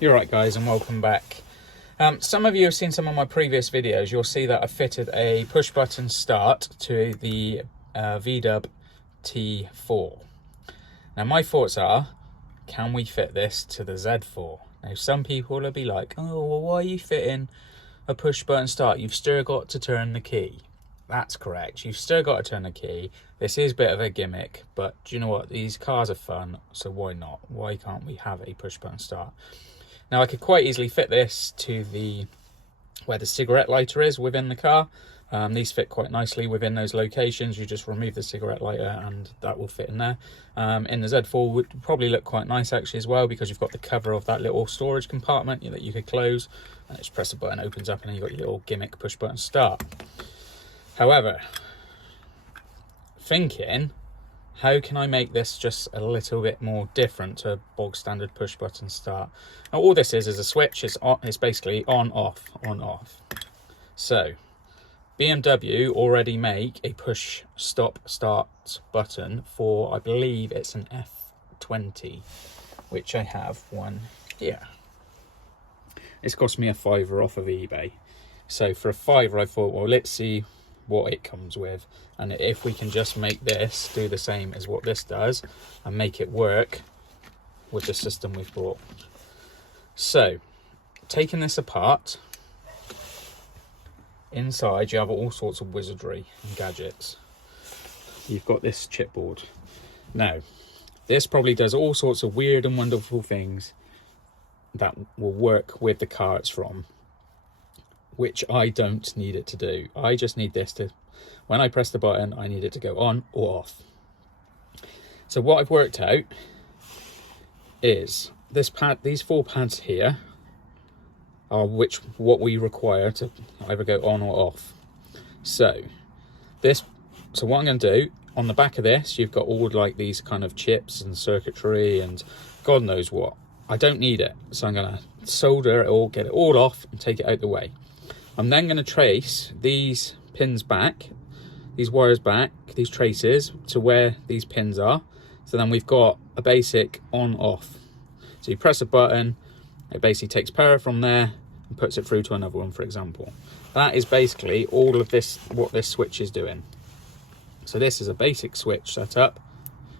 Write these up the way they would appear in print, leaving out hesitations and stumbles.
You're right, guys, and welcome back. Some of you have seen some of my previous videos. You'll see that I fitted a push button start to the VW T4. Now my thoughts are, can we fit this to the Z4? Now some people will be like, oh well, why are you fitting a push button start? You've still got to turn the key. That's correct, you've still got to turn the key. This is a bit of a gimmick, but do you know what, these cars are fun, so why not? Why can't we have a push button start? Now I could quite easily fit this to where the cigarette lighter is within the car. These fit quite nicely within those locations. You just remove the cigarette lighter and that will fit in there. In the Z4 would probably look quite nice actually as well, because you've got the cover of that little storage compartment that you could close, and just press a button, opens up, and then you've got your little gimmick push button start. However, thinking, how can I make this just a little bit more different to a bog standard push button start? Now all this is a switch. It's basically on, off, on, off. So BMW already make a push stop start button for, I believe it's an F20, which I have one here. It's cost me a £5 off of eBay. So for a £5 I thought, well, let's see what it comes with, and if we can just make this do the same as what this does and make it work with the system we've bought. So taking this apart, inside you have all sorts of wizardry and gadgets. You've got this chipboard. Now this probably does all sorts of weird and wonderful things that will work with the car it's from, which I don't need it to do. I just need this to, when I press the button, I need it to go on or off. So what I've worked out is this pad, these 4 pads here are what we require to either go on or off. So what I'm going to do, on the back of this, you've got all like these kind of chips and circuitry and God knows what. I don't need it, so I'm going to solder it all, get it all off and take it out the way. I'm then going to trace these pins back, these wires back, these traces to where these pins are. So then we've got a basic on-off. So you press a button, it basically takes power from there and puts it through to another one, for example. That is basically all of this, what this switch is doing. So this is a basic switch setup.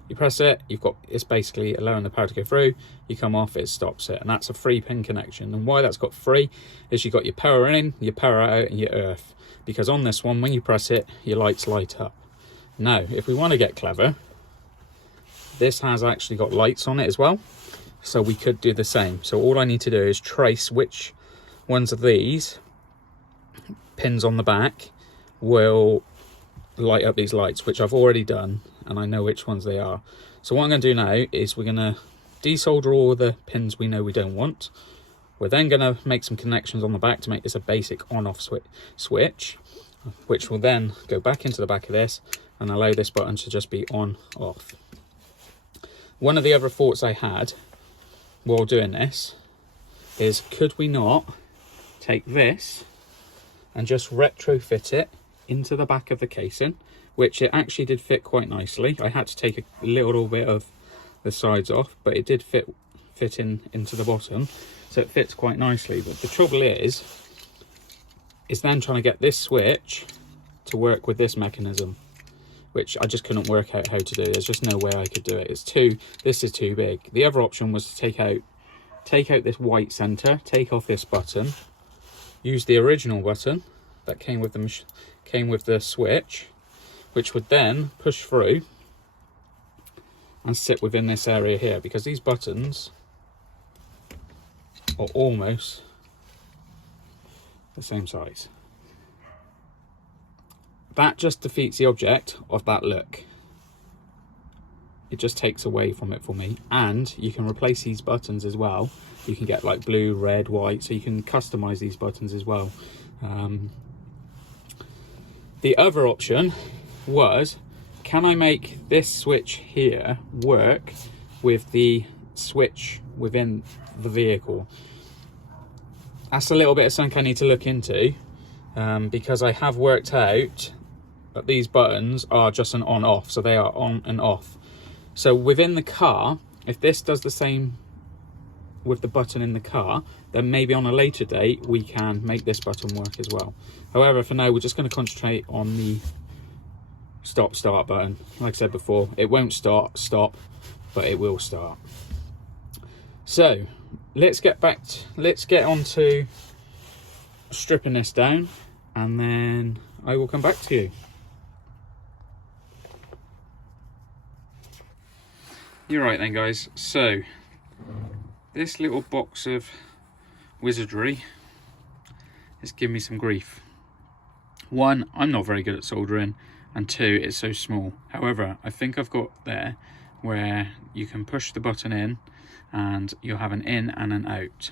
You press it, it's basically allowing the power to go through. You come off, it stops it, and that's a 3-pin connection. And why that's got 3 is you've got your power in, your power out, and your earth. Because on this one, when you press it, your lights light up. Now, if we want to get clever, this has actually got lights on it as well, so we could do the same. So all I need to do is trace which ones of these pins on the back will light up these lights, which I've already done, and I know which ones they are. So what I'm going to do now is we're going to desolder all the pins we know we don't want. We're then going to make some connections on the back to make this a basic on-off switch, which will then go back into the back of this and allow this button to just be on-off. One of the other thoughts I had while doing this is, could we not take this and just retrofit it into the back of the casing, which it actually did fit quite nicely. I had to take a little bit of the sides off, but it did fit into the bottom, so it fits quite nicely. But the trouble is then trying to get this switch to work with this mechanism, which I just couldn't work out how to do. There's just no way I could do it. This is too big. The other option was to take out this white center, take off this button, use the original button that came with the switch, which would then push through and sit within this area here, because these buttons are almost the same size. That just defeats the object of that look. It just takes away from it for me. And you can replace these buttons as well. You can get like blue, red, white, so you can customize these buttons as well. The other option was, can I make this switch here work with the switch within the vehicle? That's a little bit of something I need to look into, because I have worked out that these buttons are just an on-off, so they are on and off. So within the car, if this does the same with the button in the car, then maybe on a later date we can make this button work as well. However, for now we're just going to concentrate on the start button. Like I said before, it won't stop, but it will start. So let's get on to stripping this down, and then I will come back to you. You're right then, guys. So this little box of wizardry is giving me some grief. One, I'm not very good at soldering, and two, it's so small. However, I think I've got there where you can push the button in and you'll have an in and an out.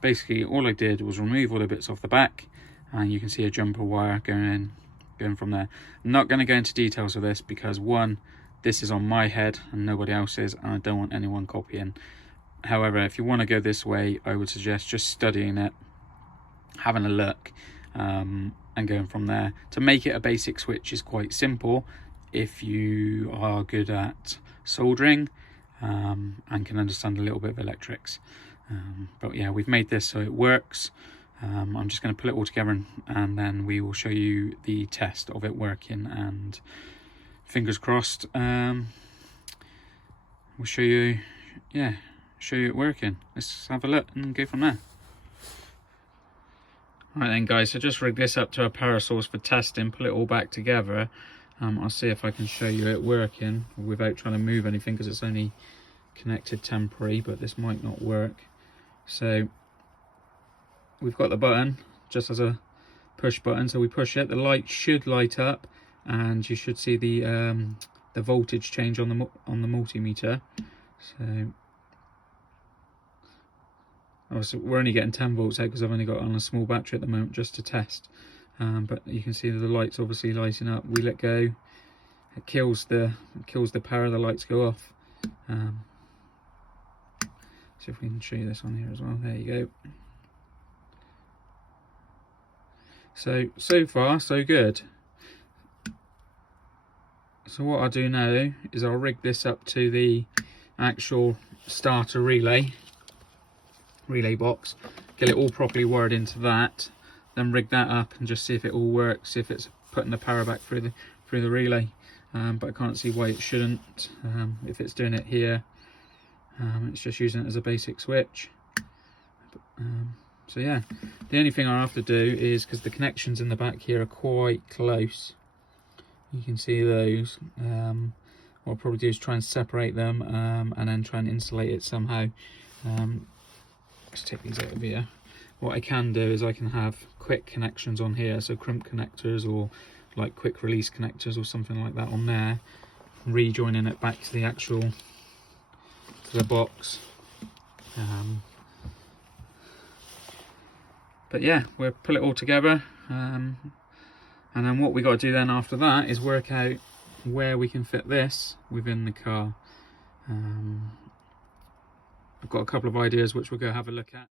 Basically all I did was remove all the bits off the back, and you can see a jumper wire going from there. I'm not going to go into details of this because one, this is on my head and nobody else's, and I don't want anyone copying. However, if you want to go this way, I would suggest just studying it, having a look, and going from there. To make it a basic switch is quite simple if you are good at soldering and can understand a little bit of electrics. But yeah, we've made this so it works. I'm just going to put it all together, and then we will show you the test of it working, and fingers crossed we'll show you it working. Let's have a look and go from there. Right then, guys, so just rig this up to a power source for testing, pull it all back together. I'll see if I can show you it working without trying to move anything, because it's only connected temporary, but this might not work. So we've got the button just as a push button, so we push it, the light should light up, and you should see the voltage change on the multimeter. So obviously we're only getting 10 volts out because I've only got it on a small battery at the moment just to test. But you can see that the light's obviously lighting up. We let go, it kills the power, the lights go off. See if we can show you this on here as well. There you go. So far so good. So what I'll do now is I'll rig this up to the actual starter relay box, get it all properly wired into that, then rig that up and just see if it all works, see if it's putting the power back through the relay. But I can't see why it shouldn't. If it's doing it here, it's just using it as a basic switch. So yeah, the only thing I have to do is, because the connections in the back here are quite close, you can see those, what I'll probably do is try and separate them, and then try and insulate it somehow. Let's take these out of here. What I can do is I can have quick connections on here, so crimp connectors or like quick release connectors or something like that on there, rejoining it back to the actual, to the box. But yeah, we'll pull it all together, and then what we got to do then after that is work out where we can fit this within the car. I've got a couple of ideas which we'll go have a look at.